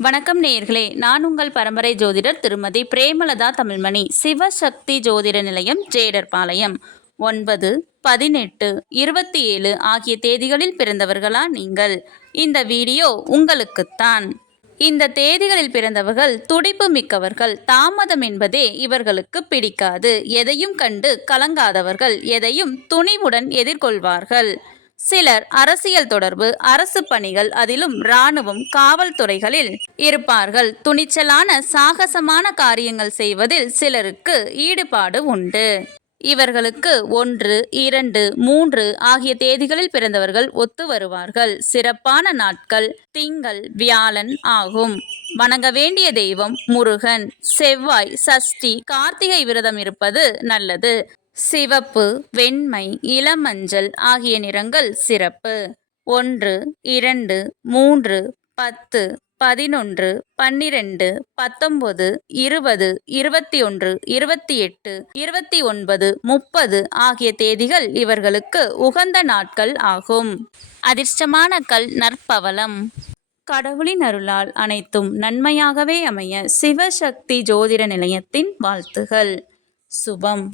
வணக்கம் நேயர்களே, நான் உங்கள் பரம்பரை ஜோதிடர் திருமதி பிரேமலதா தமிழ்மணி. சிவசக்தி ஜோதிட நிலையம், ஜேடர்பாளையம். 9, 18, 27 ஆகிய தேதிகளில் பிறந்தவர்களா நீங்கள்? இந்த வீடியோ உங்களுக்குத்தான். இந்த தேதிகளில் பிறந்தவர்கள் துடிப்பு மிக்கவர்கள். தாமதம் என்பதே இவர்களுக்கு பிடிக்காது. எதையும் கண்டு கலங்காதவர்கள். எதையும் துணிவுடன் எதிர்கொள்வார்கள். சிலர் அரசியல் தொடர்பு, அரசு பணிகள், அதிலும் இராணுவம், காவல்துறைகளில் இருப்பார்கள். துணிச்சலான சாகசமான காரியங்கள் செய்வதில் சிலருக்கு ஈடுபாடு உண்டு. இவர்களுக்கு 1, 2, 3 ஆகிய தேதிகளில் பிறந்தவர்கள் ஒத்து வருவார்கள். சிறப்பான நாட்கள் திங்கள், வியாழன் ஆகும். வணங்க வேண்டிய தெய்வம் முருகன். செவ்வாய், சஷ்டி, கார்த்திகை விரதம் இருப்பது நல்லது. சிவப்பு, வெண்மை, இளமஞ்சள் ஆகிய நிறங்கள் சிறப்பு. 1, 2, 3, 10, 11, 12, 19, 20, 21, 28, 29, 30 ஆகிய தேதிகள் இவர்களுக்கு உகந்த நாட்கள் ஆகும். அதிர்ஷ்டமான கல் நற்பவளம். கடவுளின் அருளால் அனைத்தும் நன்மையாகவே அமைய சிவசக்தி ஜோதிட நிலையத்தின் வாழ்த்துகள். சுபம்.